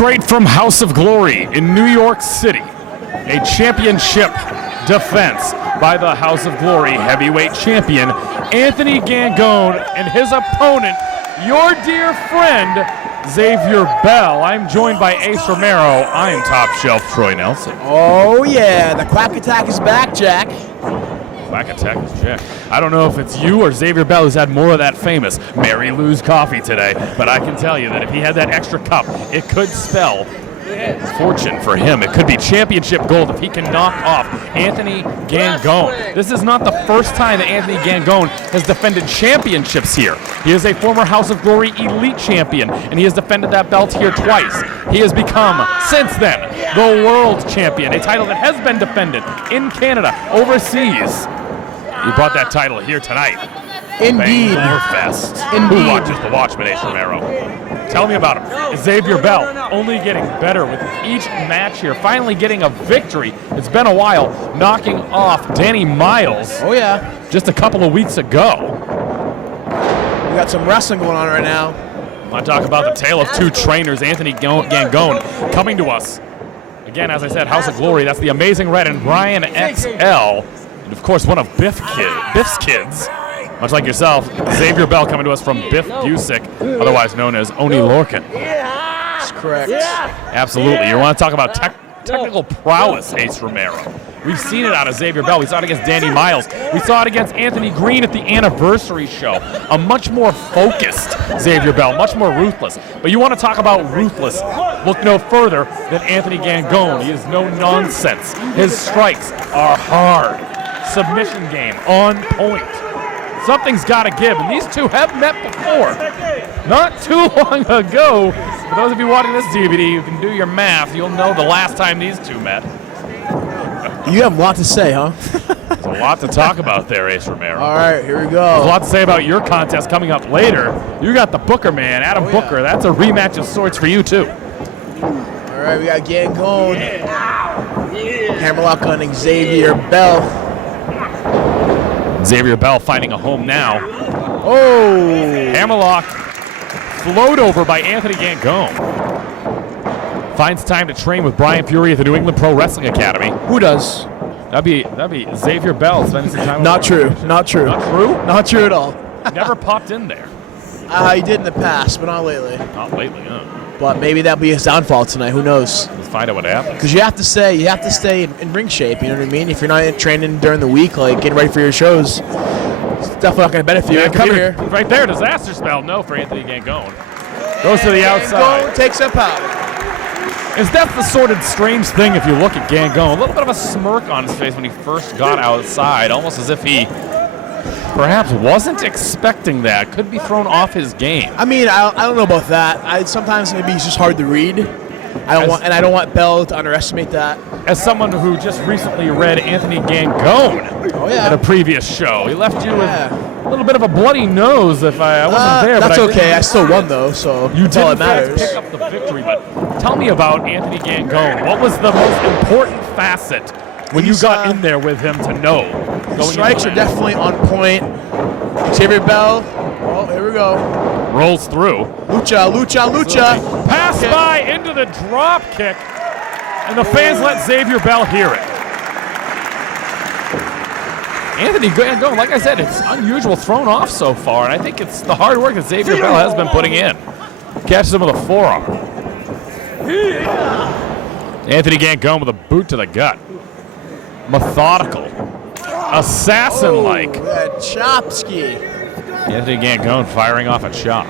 Straight from House of Glory in New York City, a championship defense by the House of Glory heavyweight champion, Anthony Gangone, and his opponent, your dear friend, Xavier Bell. I'm joined by Ace Romero. I'm Top Shelf Troy Nelson. Oh yeah, the Quack Attack is back, Jack. Quack Attack is Jack. I don't know if it's you or Xavier Bell who's had more of that famous Mary Lou's coffee today, but I can tell you that if he had that extra cup, it could spell fortune for him. It could be championship gold if he can knock off Anthony Gangone. This is not the first time that Anthony Gangone has defended championships here. He is a former House of Glory Elite champion, and he has defended that belt here twice. He has become, since then, the world champion, a title that has been defended in Canada, overseas. He brought that title here tonight. Indeed. Fest. Indeed. Who watches the Watchmen, Ace Romero? Tell me about him. Xavier Bell only getting better with each match here. Finally getting a victory. It's been a while. Knocking off Danny Miles. Oh yeah. Just a couple of weeks ago. We got some wrestling going on right now. I want to talk about the tale of two trainers, Anthony Gangone, coming to us. Again, as I said, House of Glory. That's the Amazing Red and Brian XL. And of course, one of Biff's kids. Much like yourself, Xavier Bell coming to us from Biff Busick, otherwise known as Oni Lorcan. That's correct. Absolutely. You want to talk about technical prowess, Ace Romero. We've seen it out of Xavier Bell. We saw it against Danny Miles. We saw it against Anthony Green at the anniversary show. A much more focused Xavier Bell, much more ruthless. But you want to talk about ruthless, look no further than Anthony Gangone. He is no nonsense. His strikes are hard. Submission game on point. Something's got to give, and these two have met before. Not too long ago. For those of you watching this DVD, you can do your math. You'll know the last time these two met. You have a lot to say, huh? There's a lot to talk about there, Ace Romero. All right, here we go. There's a lot to say about your contest coming up later. You got the Booker man, Adam Booker. That's a rematch of sorts for you, too. All right, we got Gangone. Hammerlock on Xavier Bell. Xavier Bell finding a home now. Oh! Hammerlock flowed over by Anthony Gangone. Finds time to train with Brian Fury at the New England Pro Wrestling Academy. Who does? That'd be Xavier Bell spending some time with Not true. Not true? Not true at all. Never popped in there. He did in the past, but not lately. Not lately, huh? But maybe that'll be his downfall tonight. Who knows? Let's find out what happens. Because you have to stay in ring shape. You know what I mean? If you're not training during the week, like getting ready for your shows, it's definitely not going to benefit you. Come here. Right there, disaster spell. No for Anthony Gangone. Goes to the outside. Gangone takes up powder. Is that the sort of strange thing if you look at Gangone? A little bit of a smirk on his face when he first got outside, almost as if he perhaps wasn't expecting that. Could be thrown off his game. I mean, I don't know about that. Sometimes maybe he's just hard to read. I don't want Bell to underestimate that. As someone who just recently read Anthony Gangone at a previous show, he left you with a little bit of a bloody nose if I wasn't there. That's okay. I still won, though, so you that's all did that matters. Pick up the victory, but tell me about Anthony Gangone. What was the most important facet when you got in there with him to know? Strikes are definitely on point. Xavier Bell, oh, here we go. Rolls through. Lucha. Pass by into the drop kick, and the fans let Xavier Bell hear it. Anthony Gangone, like I said, it's unusual, thrown off so far, and I think it's the hard work that Xavier Bell has been putting in. Catches him with a forearm. Anthony Gangone with a boot to the gut. Methodical. Assassin-like. Chopsky. Anthony Gangone firing off a chop.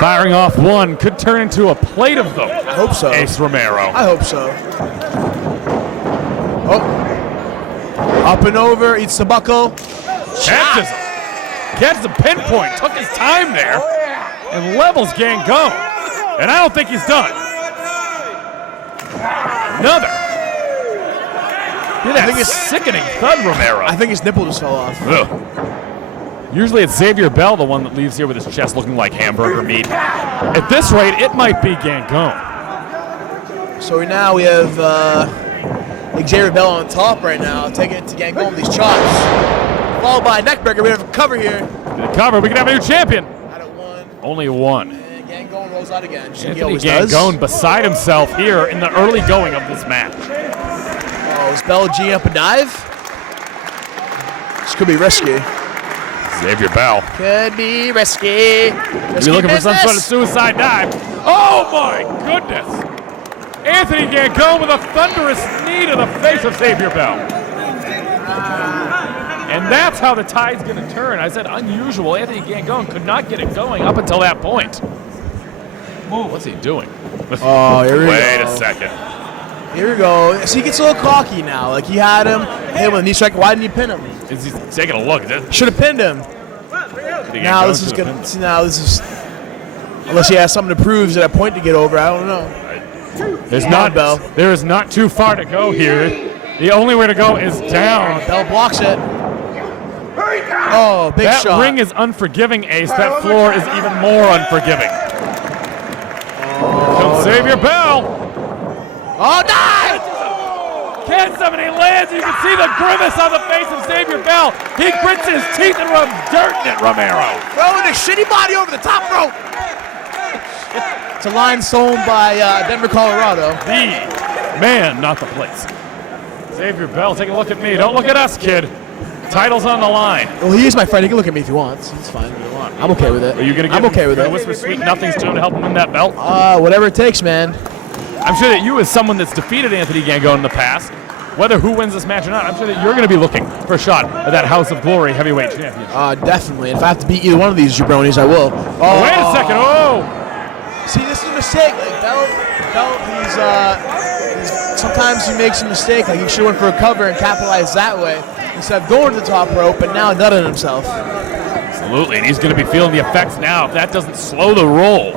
Firing off one. Could turn into a plate of them. I hope so. Ace Romero. I hope so. Oh. Up and over. Eats the buckle. Catches him. Catches a pinpoint. Took his time there. And levels Gangone. And I don't think he's done. Another. Look at that sickening thud, Romero. I think his nipple just fell off. Ugh. Usually it's Xavier Bell, the one that leaves here with his chest looking like hamburger meat. At this rate, it might be Gangone. So now we have Xavier Bell on top right now, taking it to Gangone with these chops. Followed by a neckbreaker. We have a cover here. The cover, we can have a new champion. Out at one. Only one. And Gangone rolls calls out again. Just like he Anthony always does. Gangone beside himself here in the early going of this match. Oh, is Bell G up a dive? This could be risky. Xavier Bell. Could be risky. He's looking for some sort of suicide dive. Oh my goodness! Anthony Gangone with a thunderous knee to the face of Xavier Bell. And that's how the tide's going to turn. I said unusual. Anthony Gangone could not get it going up until that point. What's he doing? Oh, here we go. Wait a second. Here we go. So he gets a little cocky now. Like he had him, hit him with a knee strike. Why didn't he pin him? He's taking a look. Should have pinned him. Now this is good. Now this is, unless he has something to prove, is it a point to get over? I don't know. There is not too far to go here. The only way to go is down. Bell blocks it. Oh, big shot. That ring is unforgiving, Ace. That floor is even more unforgiving. Comes Xavier Bell. Oh, dive! Can somebody lands? You can see the grimace on the face of Xavier Bell. He grits his teeth and rubs dirt at Romero. Throwing his shitty body over the top rope. It's a line stolen by Denver, Colorado. The man, not the place. Xavier Bell, take a look at me. Don't look at us, kid. Title's on the line. Well, he is my friend. He can look at me if he wants. It's fine. I'm okay with it. Are you gonna give I'm okay with it. Whisper sweet nothings to him to help him win that belt? Whatever it takes, man. I'm sure that you, as someone that's defeated Anthony Gangone in the past, whether who wins this match or not, I'm sure that you're going to be looking for a shot at that House of Glory heavyweight championship. Definitely. If I have to beat either one of these jabronis, I will. Oh, wait a second. Oh! See, this is a mistake. Like Bell, sometimes he makes a mistake. Like he should have went for a cover and capitalized that way instead of going to the top rope and now nutting himself. Absolutely, and he's going to be feeling the effects now if that doesn't slow the roll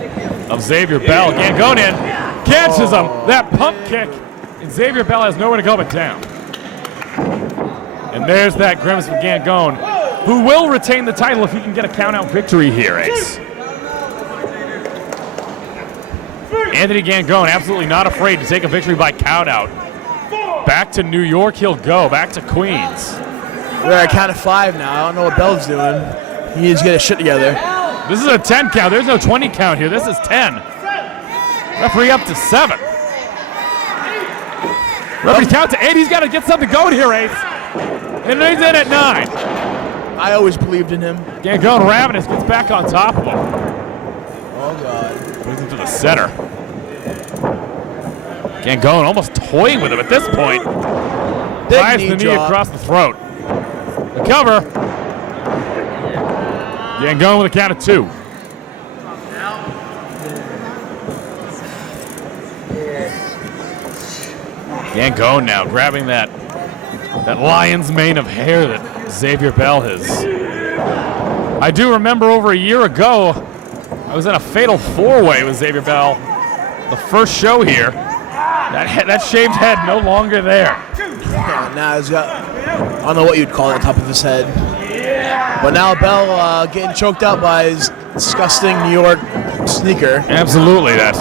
of Xavier Bell. Gangone in, catches him, that pump kick, and Xavier Bell has nowhere to go but down. And there's that grimace from Gangone, who will retain the title if he can get a count-out victory here, Ace. Anthony Gangone absolutely not afraid to take a victory by count-out. Back to New York he'll go, back to Queens. We're at a count of 5 now. I don't know what Bell's doing. He needs to get his shit together. This is a 10 count. There's no 20 count here. This is 10. Referee up to 7. Referee count to 8. He's got to get something going here, Ace. And he's in at 9. I always believed in him. Gangone Ravenous gets back on top of him. Oh, God. Brings him to the center. Gangone almost toying with him at this point. Flies the knee across the throat. The cover. Gangone with a count of 2. Gangone now grabbing that lion's mane of hair that Xavier Bell has. I do remember over a year ago, I was in a fatal 4-way with Xavier Bell. The first show here. That shaved head no longer there. Yeah, now he's got, I don't know what you'd call it on top of his head. But now Bell getting choked out by his disgusting New York sneaker. Absolutely, that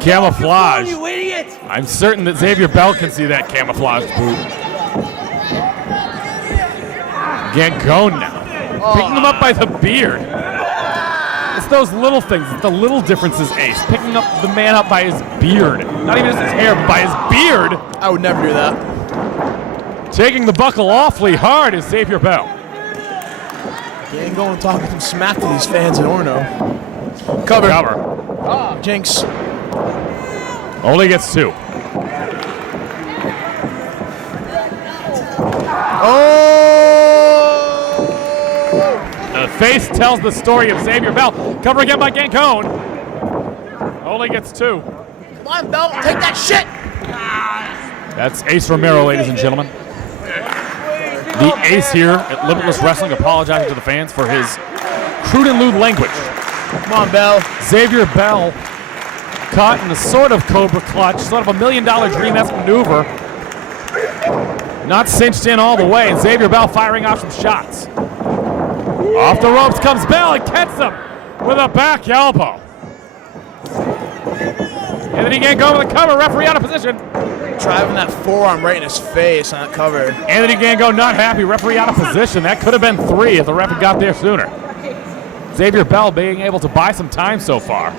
camouflage. You idiot! I'm certain that Xavier Bell can see that camouflage boot. Gangone now. Picking him up by the beard. It's those little things. It's the little differences, Ace. Picking up the man up by his beard. Not even just his hair, but by his beard. I would never do that. Taking the buckle awfully hard is Xavier Bell. Gangone talking some smack to these fans in Orno. Cover. Ah, jinx. Only gets 2. Oh! The face tells the story of Xavier Bell. Cover again by Gangone. Only gets 2. Come on, Bell, take that shit! That's Ace Romero, ladies and gentlemen. The Ace here at Limitless Wrestling apologizing to the fans for his crude and lewd language. Come on, Bell. Xavier Bell caught in a sort of Cobra clutch, sort of a $1 million dream-esque maneuver. Not cinched in all the way, and Xavier Bell firing off some shots. Off the ropes comes Bell and gets him with a back elbow. Anthony Gangone with a cover, referee out of position. Driving that forearm right in his face on that cover. Anthony Gangone not happy, referee out of position. That could have been 3 if the ref had got there sooner. Xavier Bell being able to buy some time so far.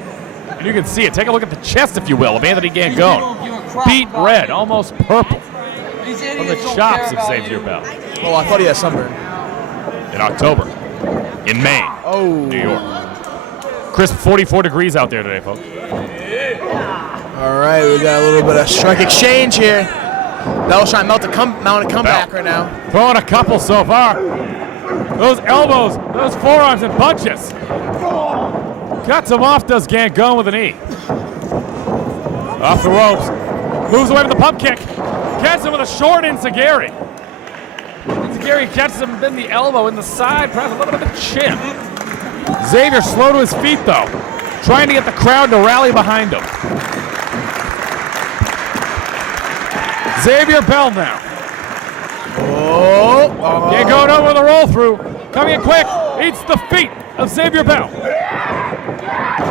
And you can see it. Take a look at the chest, if you will, of Anthony Gangone. Beet red, almost purple. From the chops of Xavier Bell. Oh, I thought he had sunburn. In October. In Maine. Oh. New York. Crisp 44 degrees out there today, folks. All right, we got a little bit of strike exchange here. Bell's trying to mount a comeback right now. Throwing a couple so far. Those elbows, those forearms and punches. Cuts him off, does Gangone with a knee. Off the ropes. Moves away with the pump kick. Catches him with a short enziguri. Enziguri catches him in the elbow, in the side, perhaps a little bit of a chin. Xavier slow to his feet, though. Trying to get the crowd to rally behind him. Xavier Bell now. Gangone over the roll through. Coming in quick. Eats the feet of Xavier Bell.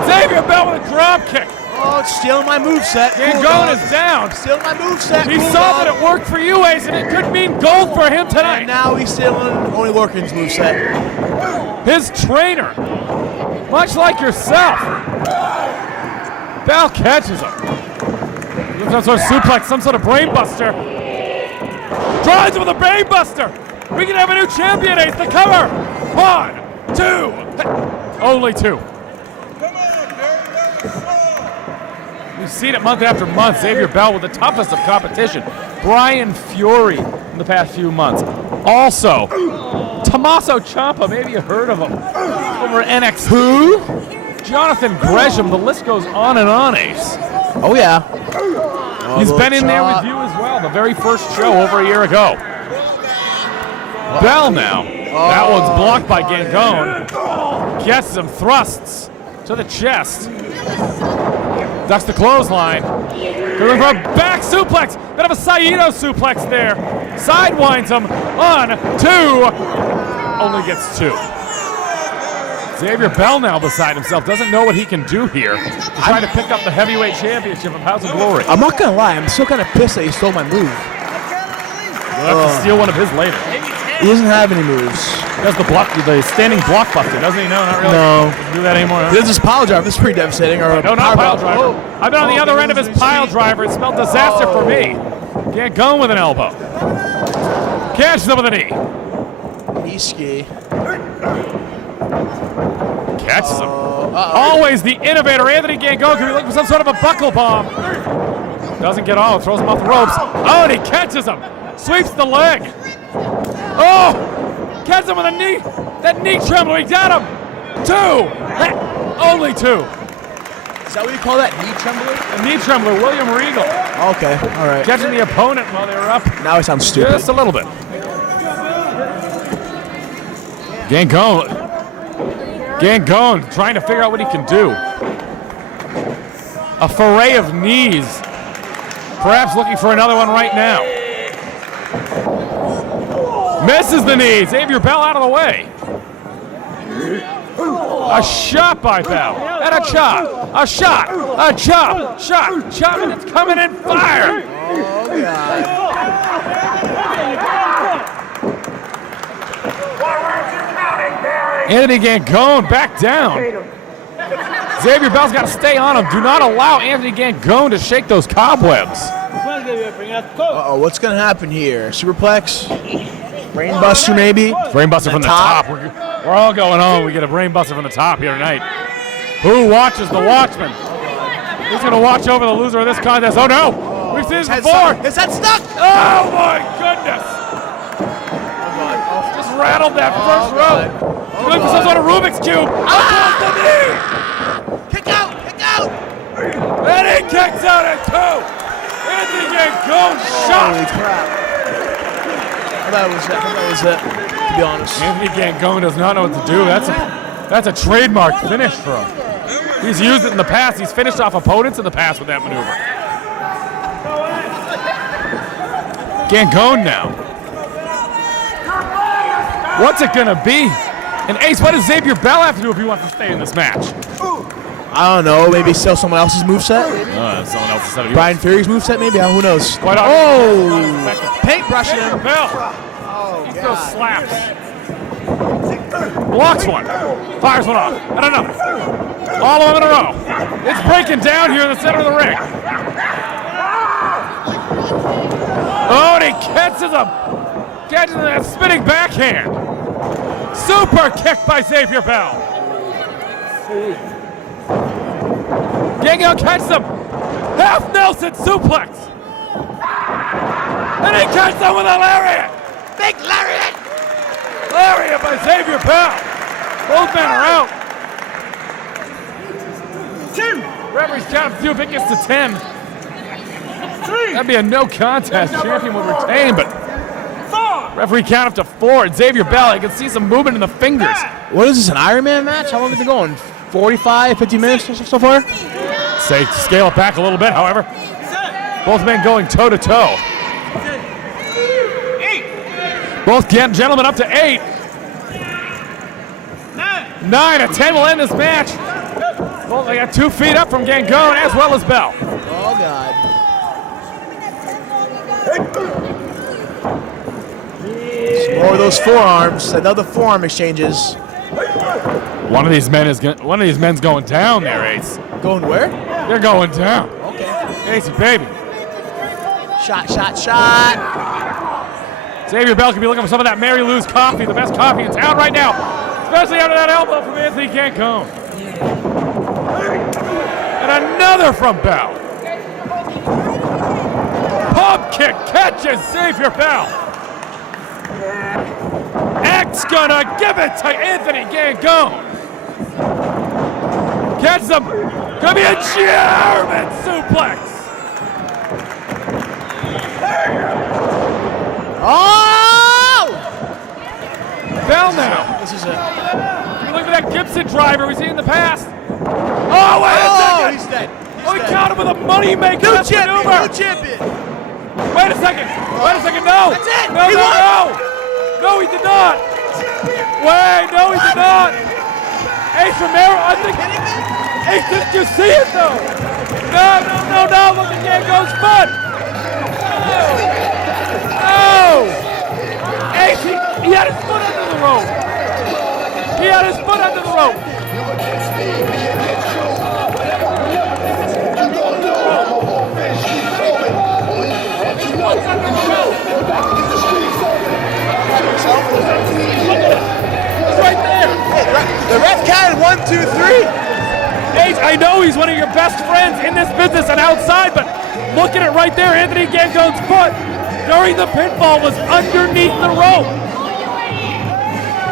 Xavier Bell with a drop kick. Oh, it's stealing my moveset. Gangone is down. Stealing my moveset. He saw that it worked for you, Ace, and it could mean gold for him tonight. And now he's stealing only Lorcan's moveset. His trainer, much like yourself. Bell catches him. Some sort of suplex, some sort of brainbuster. Drives him with a brainbuster. We can have a new champion, Ace. The cover. 1, 2. Only 2. We've seen it month after month. Xavier Bell with the toughest of competition. Brian Fury in the past few months. Also, Tommaso Ciampa, maybe you heard of him, over at NXT. Who? Jonathan Gresham, the list goes on and on, Ace. Oh, yeah. He's been in there with you as well, the very first show over a year ago. Bell now. That one's blocked by Gangone. Gets some thrusts to the chest. Ducks the clothesline. Going for a back suplex. Bit of a Saito suplex there. Sidewinds him. 1, 2. Only gets 2. Xavier Bell now beside himself. Doesn't know what he can do here. He's trying to pick up the heavyweight championship of House of Glory. I'm not going to lie. I'm still kind of pissed that he stole my move. We'll have to steal one of his later. He doesn't have any moves. He does the standing blockbuster, doesn't he? No, not really. No. Doesn't do that anymore. This is pile driver. This is pretty devastating. Or No, not pile driver. I've been on the other end of his pile driver. It spelled disaster for me. Can't go with an elbow. Catches him with a knee. Knee ski. Catches him. Always the innovator, Anthony Gangone. Could be looking for some sort of a buckle bomb. Doesn't get on. Throws him off the ropes. Oh, and he catches him. Sweeps the leg. Oh! Catches him with a knee. That knee trembler. He got him. 2. Only 2. Is that what you call that? Knee trembler? A knee trembler, William Regal. Okay, all right. Catching the opponent while they were up. Now it sounds stupid. Just a little bit. Gangone trying to figure out what he can do. A foray of knees. Perhaps looking for another one right now. Misses the knee. Xavier Bell out of the way. A shot by Bell. And a chop. A shot. A chop. Shot. Chop. And it's coming in fire. Oh, God. Anthony Gangone back down. Xavier Bell's got to stay on him. Do not allow Anthony Gangone to shake those cobwebs. Uh-oh, what's going to happen here? Superplex? Brainbuster, maybe? Brainbuster from the top. We're all going home. We get a brainbuster from the top here tonight. Who watches the Watchmen? Who's going to watch over the loser of this contest? Oh, no. We've seen this before. Is that stuck? Oh, my goodness. Just rattled that first row. Looking for some sort of Rubik's Cube. Across the knee. Kick out. Kick out. And he kicks out at 2. Anthony Gangone shot. Holy crap. That was it, to be honest. Anthony Gangone does not know what to do. That's a trademark finish for him. He's used it in the past. He's finished off opponents in the past with that maneuver. Gangone now. What's it gonna be? And Ace, what does Xavier Bell have to do if he wants to stay in this match? I don't know. Maybe steal someone else's moveset? Someone else's set of Brian Fury's moveset, maybe? Who knows? Paintbrushing him. Bell. He throws slaps. Blocks one. Fires one off. And another. All of them in a row. It's breaking down here in the center of the ring. Oh, and he catches him. Catches that spinning backhand. Super kick by Xavier Bell. Gangone catches him. Half Nelson suplex. And he catches him with a lariat. Big lariat. Lariat by Xavier Bell. Both men are out. 10. Referee's count to see if it gets to 10. That'd be a no contest. Champion would retain, but referee count up to 4. Xavier Bell, you can see some movement in the fingers. What is this, an Iron Man match? How long is it going? 45, 50 minutes so far? Say, scale it back a little bit, however. Both men going toe to toe. 8. Both gentlemen up to 8. 9. A 10 will end this match. Well, they got 2 feet up from Gangone as well as Bell. Oh, God. Some more of those forearms. Another forearm exchanges. One of these men's going down there, Ace. Going where? They're going down. Okay. Ace, baby. Shot, shot, shot. Xavier Bell could be looking for some of that Mary Lou's coffee, the best coffee in town right now, especially after that elbow from Anthony Gangone. And another from Bell. Pump kick catches Xavier Bell. X gonna give it to Anthony Gangone. Catches him. Gonna be a German suplex. Oh! Bell now. This is it. Look at that Gibson driver we've seen in the past. Oh, wait a second. He's dead. Oh, he caught him with a money-maker New maneuver. champion, new champion. Wait a second. Wait a second. No. That's it. No, He no, won. no. No, he did not. Wait, no, he did not. Ace Romero, I think. Ace, didn't you see it, though? No. Look at Gangone's foot. No. Ace, he had his foot under the rope. He had his foot under the rope. It's right there. Hey, the ref counted 1, 2, 3. Ace, I know he's one of your best friends in this business and outside, but look at it right there. Anthony Gangone's foot during the pinfall was underneath the rope.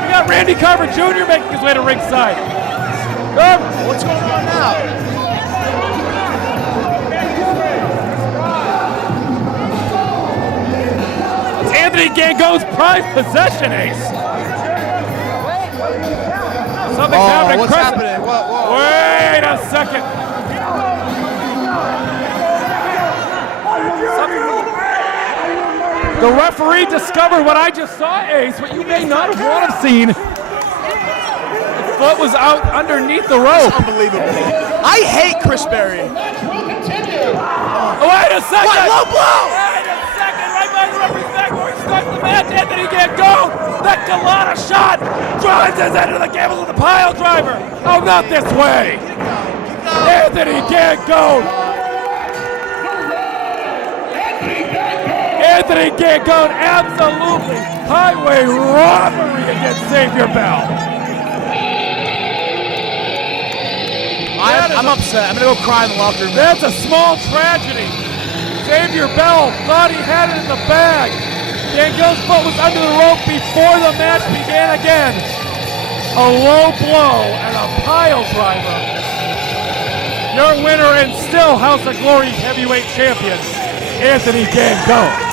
We got Randy Carver Jr. making his way to ringside. What's going on now? It's Anthony Gangone's prized possession, Ace. Something's happening. What's Chris- happening? Whoa. Wait a second. The referee discovered what I just saw, Ace, what you may not have seen. The foot was out underneath the rope. Unbelievable. I hate Chris Berry. Oh, wait a second. What? Low blow. Wait a second. Right by the referee's back where he starts the match. Anthony Gangone. That Galata shot drives his end of the cables with a pile driver. Oh, not this way. Anthony Gangone. Anthony Gangone, absolutely highway robbery against Xavier Bell. I'm upset. I'm going to go cry in the locker room. That's a small tragedy. Xavier Bell thought he had it in the bag. Gangone's foot was under the rope before the match began again. A low blow and a pile driver. Your winner and still House of Glory heavyweight champion, Anthony Gangone.